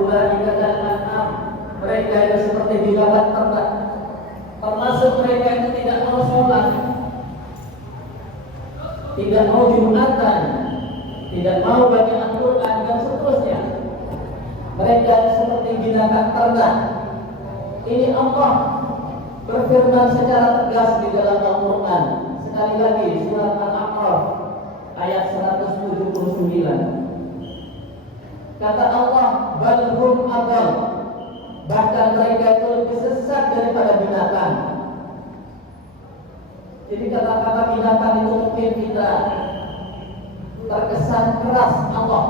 ulaika kal an'am, mereka itu seperti binatang ternak. Termasuk mereka itu tidak mau sholat, tidak mau jumatan, tidak mau baca Al-Quran dan seterusnya. Mereka seperti binatang ternak. Ini Allah berfirman secara tegas di dalam Al-Quran. Sekali lagi surat Al-A'raf ayat 179. Kata Allah, bal hum adall, bahkan mereka itu lebih sesat daripada binatang. Jadi kata-kata binatang itu mungkin kita terkesan keras. Allah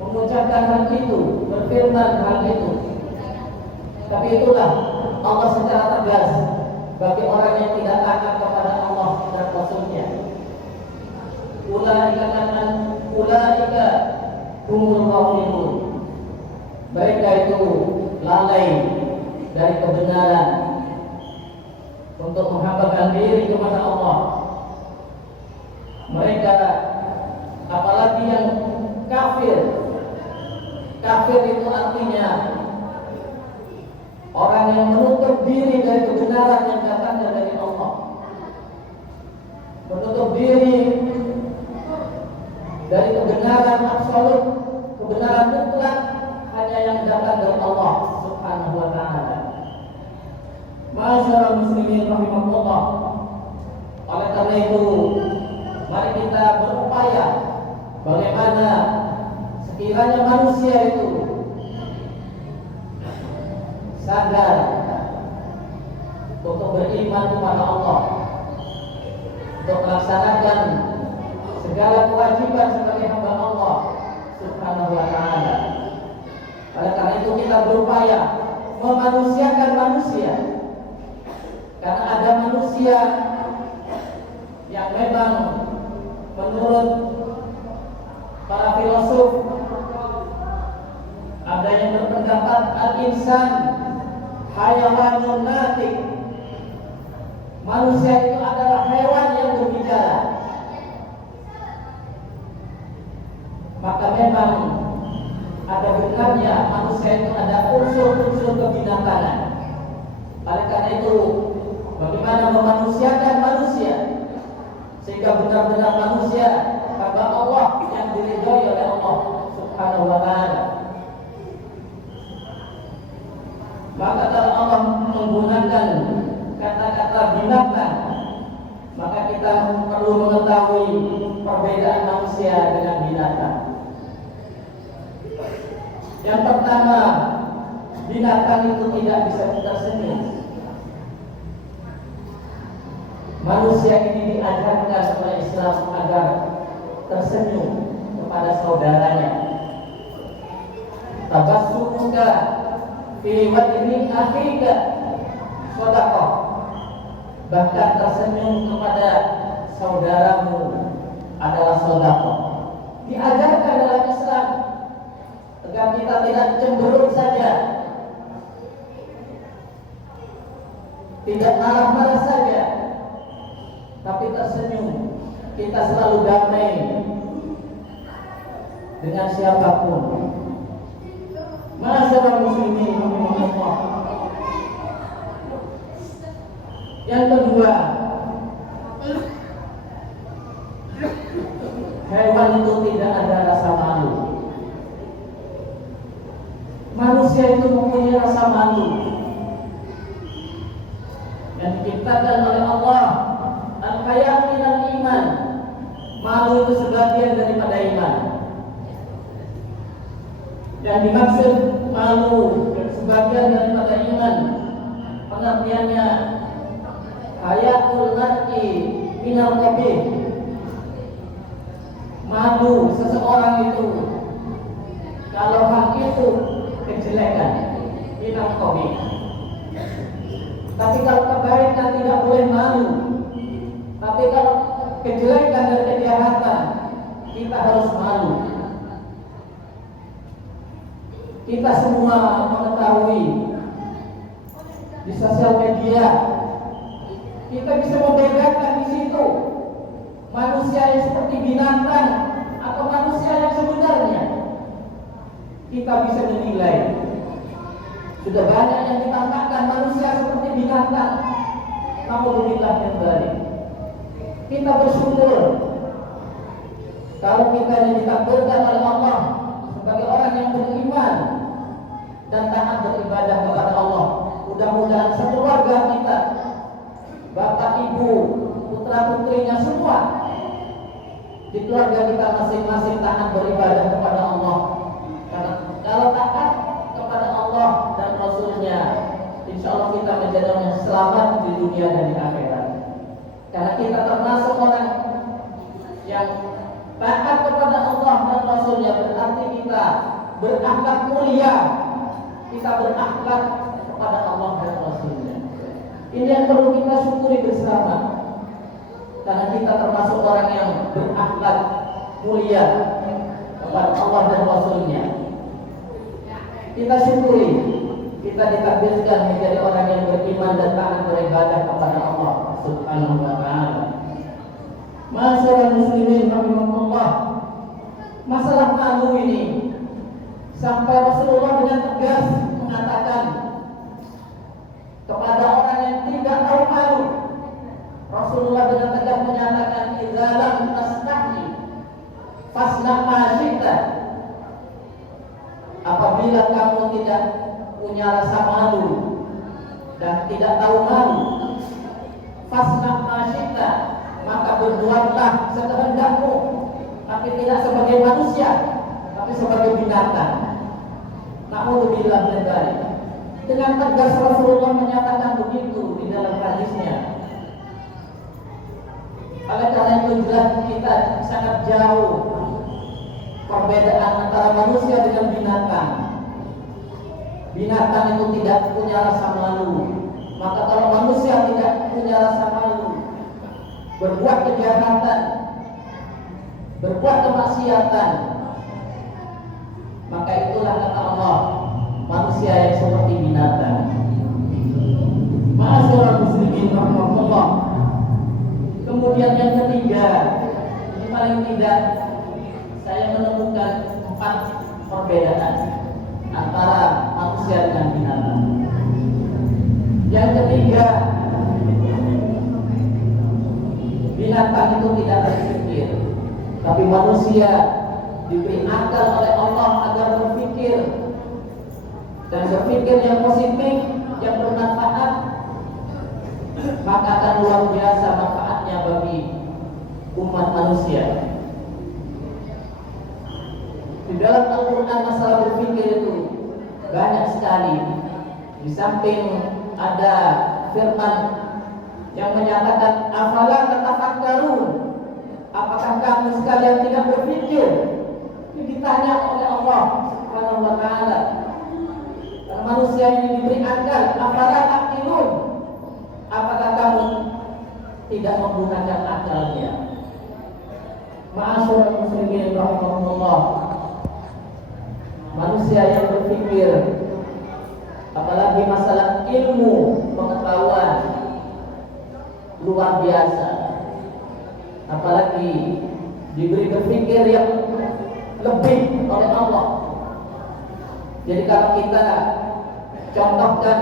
mengucapkan hal itu, berfirman hal itu. Tapi itulah Allah secara tegas bagi orang yang tidak taat kepada Allah dan Rasul-Nya. Ulaika humul ghafilun. Mereka itu lalai dari kebenaran untuk menghambakan diri kepada Allah. Mereka apalagi yang kafir. Kafir itu artinya orang yang menutup diri dari kebenaran yang datangnya dari Allah, menutup diri dari kebenaran absolut, kebenaran mutlak hanya yang datang dari Allah Subhanahu wa ta'ala. Ma'asyiral muslimin rahimakumullah. Oleh karena itu, mari kita berupaya bagaimana sekiranya manusia itu sadar untuk beriman kepada Allah, untuk melaksanakan segala kewajiban sebagai hamba Allah Subhanahu wa ta'ala. Oleh karena itu kita berupaya memanusiakan manusia. Karena ada manusia yang memang menurut para filosof ada yang berpendapat al-insan hayawanun natik. Manusia itu adalah hewan yang berbicara. Maka memang ada benarnya manusia itu ada unsur-unsur kebinatangan. Oleh karena itu, bagaimana memanusiakan manusia sehingga benar-benar manusia hamba Allah yang diridhoi oleh Allah Subhanahu wa ta'ala. Maka kalau Allah menggunakan kata-kata binatang, maka kita perlu mengetahui perbedaan manusia dengan binatang. Yang pertama, binatang itu tidak bisa tersenyum. Manusia ini diajarkan oleh Islam agar tersenyum kepada saudaranya. Tabassumuka fi wajhi akhika shadaqah. Bahkan tersenyum kepada saudaramu adalah sedekah. Diajarkan dalam Islam agar kita tidak cemberut saja, tidak marah-marah saja, tapi tersenyum. Kita selalu damai dengan siapapun. Ma'asyiral muslimin rahimakumullah. Yang kedua, hewan itu tidak ada rasa malu. Manusia itu mempunyai rasa malu yang diciptakan oleh Allah. Al-haya' minal iman. Malu itu sebagian daripada iman. Yang dimaksud malu sebagian daripada iman, pengertiannya hayatul mar'i minal qabih. Malu seseorang itu kalau hak itu kejelekan, minal qabih. Tapi kalau kebaikan tidak boleh malu. Tapi kalau kejelekan dan kejahatan, kita harus malu. Kita semua mengetahui di sosial media, kita bisa membedakan di situ manusia yang seperti binatang atau manusia yang sebenarnya. kita bisa menilai. Sudah banyak yang ditampakkan manusia seperti binatang. Alhamdulillah yang baik. Kita bersyukur kalau kita yang ditakdirkan oleh Allah sebagai orang yang beriman dan taat beribadah kepada Allah. Mudah-mudahan sekeluarga kita, bapak ibu, putra putrinya semua di keluarga kita masing-masing taat beribadah kepada Allah. Karena kalau taat kepada Allah dan Rasulnya, insya Allah kita menjadi orang yang selamat di dunia dan di akhirat. Karena kita termasuk orang yang taat kepada Allah dan Rasulnya, berarti kita berakhlak mulia, kita berakhlak kepada Allah dan Rasulnya. Ini yang perlu kita syukuri bersama, karena kita termasuk orang yang berakhlak mulia kepada Allah dan Rasulnya. Kita syukuri kita ditakdirkan menjadi orang yang beriman dan taat beribadah kepada Allah Subhanahu wa ta'ala. Masyarakat muslimin rahimahullah, masalah malu ini sampai Rasulullah dengan tegas mengatakan kepada orang yang tidak tahu malu. Rasulullah dengan tegas menyatakan, "Idza lam tastahi fasna ma syi'ta." Apabila kamu tidak punya rasa malu dan tidak tahu malu, fasna ma syi'ta, maka berbuatlah sekehendakmu, tapi tidak sebagai manusia, tapi sebagai binatang. Na'udzubillah min dzalik. Dengan tegas Rasulullah menyatakan begitu di dalam hadisnya. Oleh karena itu jelas kita sangat jauh perbedaan antara manusia dengan binatang. Binatang itu tidak punya rasa malu. Maka kalau manusia tidak punya rasa malu, berbuat kejahatan, berbuat kemaksiatan, maka itulah kata Allah, manusia yang seperti binatang. Ma'asyiral muslimin rahimahullah. Kemudian yang ketiga, ini paling tidak saya menemukan 4 perbedaan antara manusia dengan binatang. Yang ketiga, binatang itu tidak berpikir, tapi manusia diberi akal oleh Allah agar berpikir, dan berpikir yang positif, yang bermanfaat, maka akan luar biasa manfaatnya bagi umat manusia. Di dalam Al-Quran masalah berpikir itu banyak sekali. Di samping ada firman yang menyatakan, "Afala tatafakkarun?" Apakah kamu sekalian tidak berpikir? Ini ditanya oleh Allah Subhanahu wa ta'ala. Karena manusia ini diberi akal, "Afala taqilun?" Apakah kamu tidak menggunakan akalnya? Ma'asyiral muslimin rahimahullah. Manusia yang berpikir, apalagi masalah ilmu pengetahuan, luar biasa. Apalagi diberi berpikir yang lebih oleh Allah. Jadi kalau kita contohkan,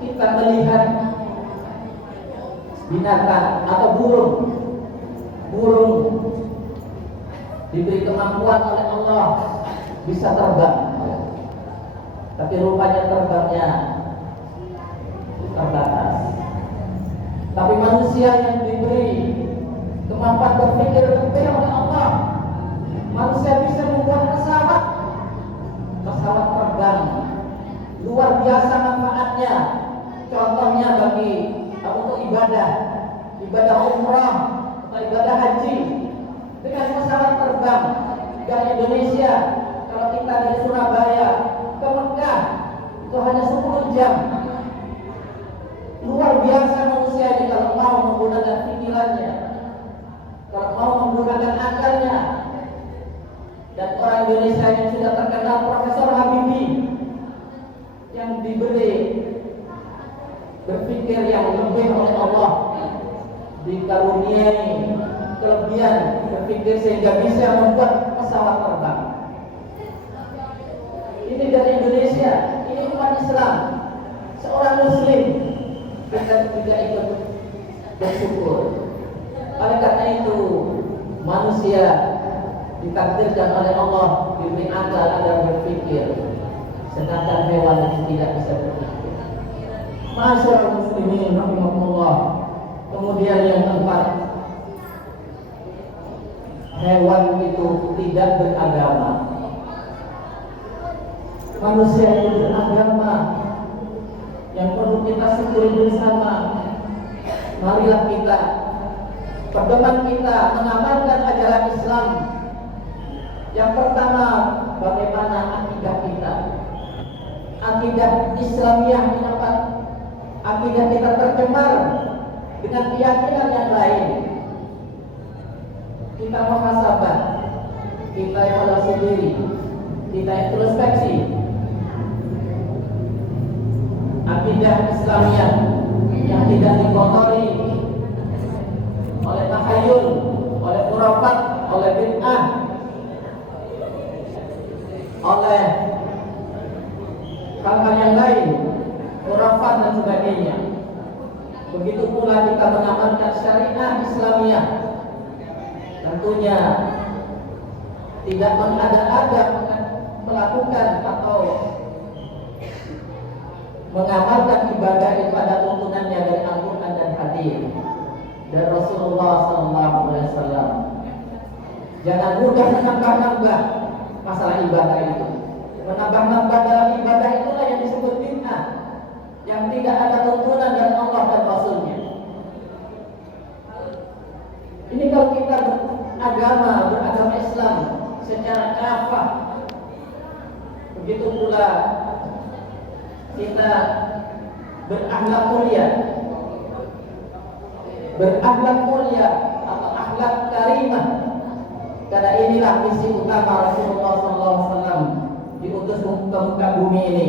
kita melihat binatang atau burung diberi kemampuan oleh Allah bisa terbang, tapi rupanya terbangnya terbatas. Tapi manusia yang diberi kemampuan berpikir lebih oleh Allah, manusia bisa membuat pesawat terbang, luar biasa manfaatnya. Contohnya bagi untuk ibadah umrah atau ibadah haji, dengan pesawat terbang dari Indonesia. Kalau kita dari Surabaya ke Mekah itu hanya 10 jam. Luar biasa manusia ini kalau mau menggunakan pikirannya, kalau mau menggunakan akalnya. Dan orang Indonesia yang sudah terkenal, Profesor Habibie, yang diberi berpikir yang lebih oleh Allah, dikaruniai kelebihan berpikir sehingga bisa membuat pesawat terbang. Ini dari Indonesia, ini umat Islam, seorang Muslim, kita tidak ikut bersyukur. Oleh karena itu, manusia ditakdirkan oleh Allah diberi akal agar berpikir, sedangkan hewan tidak bisa berpikir. Masyaallah muslimin rahimahullah. Kemudian yang keempat, hewan itu tidak beragama. Manusia itu beragama, yang perlu kita syukuri bersama. Marilah kita, pedoman kita mengamalkan ajaran Islam. Yang pertama, bagaimana akidah kita, akidah Islamiyah dapat, akidah kita tercemar dengan keyakinan yang lain. Kita muhasabah, kita evaluasi diri, kita introspeksi. Akidah Islamiyah yang tidak dikotori oleh takhayul, oleh khurafat, oleh bid'ah, oleh hal-hal yang lain, khurafat dan sebagainya. Begitu pula kita mengamalkan syariah Islamiyah, tentunya tidak mengada-ada melakukan atau mengamalkan ibadah tuntunannya dari Al-Quran dan hadis dari Rasulullah SAW. Jangan mudah menambah-nambah masalah ibadah itu. Menambah-nambah dalam ibadah itulah yang disebut bid'ah, yang tidak ada tuntunan dari Allah dan Rasulnya. Ini kalau kita beragama Islam secara kafah, begitu pula kita berakhlak mulia atau akhlak karimah. Karena inilah misi utama Rasulullah SAW diutus ke muka bumi ini,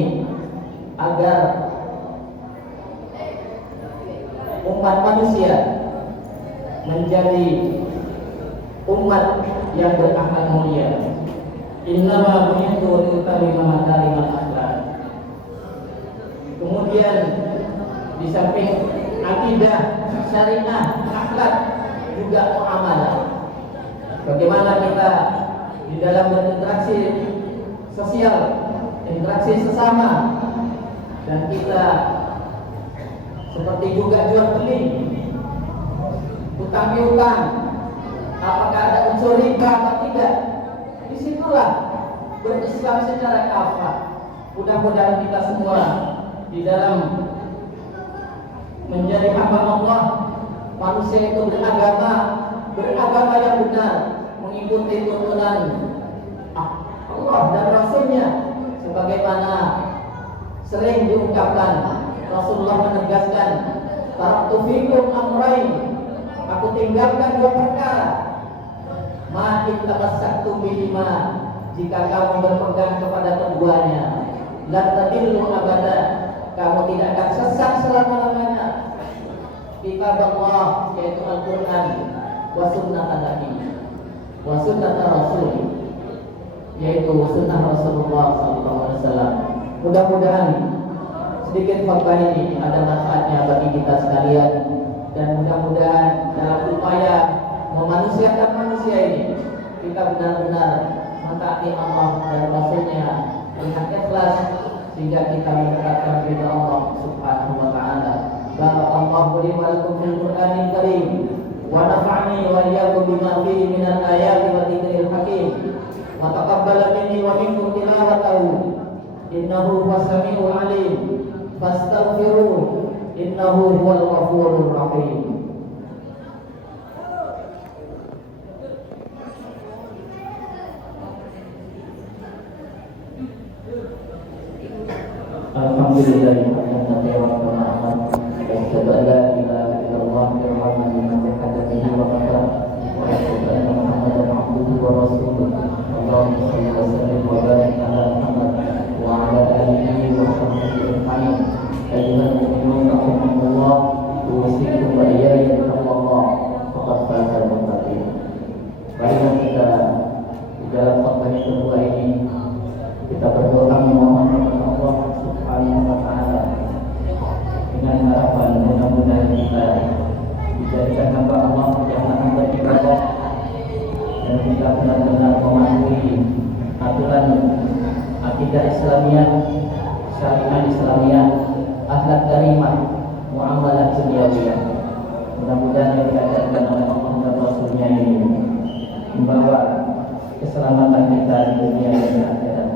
agar umat manusia menjadi umat yang berakhlak mulia. Innama bu'ithu liutammima makarimal akhlaq. Kemudian di samping akidah, syariah, akhlak, juga muamalah. Bagaimana kita di dalam berinteraksi sosial, interaksi sesama, dan kita seperti juga jual beli, utang piutang, apakah ada unsur riba atau tidak. Disitulah berislam secara kafah. Mudah-mudahan kita semua di dalam menjadi hamba Allah, manusia itu beragama yang benar, mengikuti tuntunan Allah dan Rasulnya, sebagaimana sering diungkapkan. Rasulullah menegaskan, taraktu fikum amrayn, aku tinggalkan dua perkara, ma in tamassaktum bihima, jika kamu berpegang kepada keduanya, la tadillu abada, kamu tidak akan sesat selama-lamanya. Kitab Allah, yaitu Al-Quran, wa sunnah Nabi, wa sunnah Rasul, yaitu sunnah Rasulullah SAW. Mudah-mudahan sedikit fakta ini ada manfaatnya bagi kita sekalian, dan mudah-mudahan dalam upaya memanusiakan manusia ini, kita benar-benar mentaati Allah dan Rasulnya dengan ikhlas, sehingga kita mendapatkan ridha Allah Subhanahu wa Ta'ala. Barakallahu li wa lakum fil Qur'anil Karim, wa nafa'ani wa iyyakum bima fihi minal ayati wa dzikril hakim, wa taqabbala minni wa minkum tilawatahu, innahu huwas-sami'ul 'alim, fastaghfiruh, innahu huwal ghafurur rahim. Alhamdulillah. Dalam khutbah yang kedua ini kita berdoa akidah Islamiyah, syariat Islamiyah, akhlak karimah, muamalah duniawiyah. Mudah-mudahan yang diajarkan oleh Allah dan Rasulnya ini membawa keselamatan kita di dunia dan akhirat.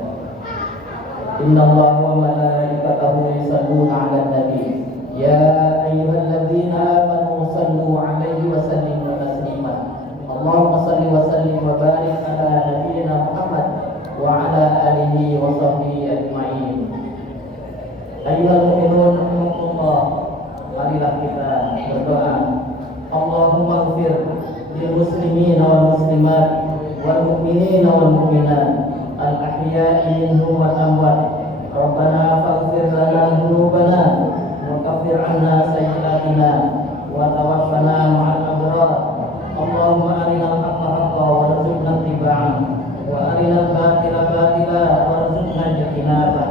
Inna Allah wa malaikatahu yusalluna 'alan nabi ya ayyuhalladzina amanu sallu 'alaihi wa sallimu taslima. Allahumma salli wa sallim wa barik ala nabiyyina Muhammad wa ala alihi wa sahbihi ajma'in. Ayyuhal mu'minun rahimakumullah, marilah kita berdoa. Allahumma ighfir lil muslimina wal muslimat wal mu'minina wal mu'minat al ahya'i minhum wal amwat. Rabbana faghfir lana dhunubana wa kaffir 'anna sayyi'atina wa tawaffana ma'al abrar. Allahumma arinal haqqa haqqan warzuqna ittiba'ah wa arinal batila batila warzuqna ijtinabah.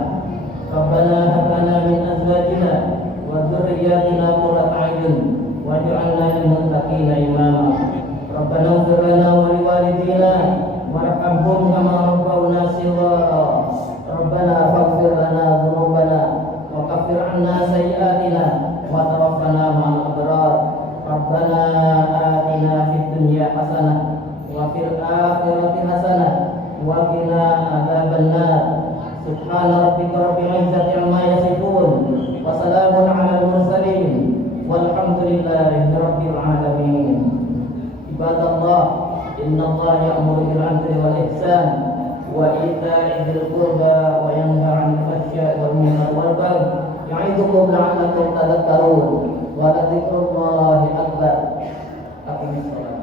Rabbana hab lana min azwajina wa dhurriyyatina qurrata a'yun waj'alna lil muttaqina imama. Rabbana ighfir lana wa liwalidina warhamhum kama rabbawna shighara. Rabbana faghfir lana dhunubana wa kaffir 'anna sayyi'atina wa tawaffana ma'al abrar. Rabbana atina fid dunya hasanah wa fil akhirati hasanah wa qina adzabannar. Subhana rabbika rabbil izzati 'amma yasifun wa salamun 'alal mursalin walhamdulillahi rabbil alamin. Ibadallah, innallaha ya'muru bil 'adli wal ihsan wa ita'i dzil qurba wa yanha 'anil fahsya'i wal munkari wal baghi ya'idukum la'allakum tadhakkarun wa la dzikrullahi akbar. Aqimis shalah.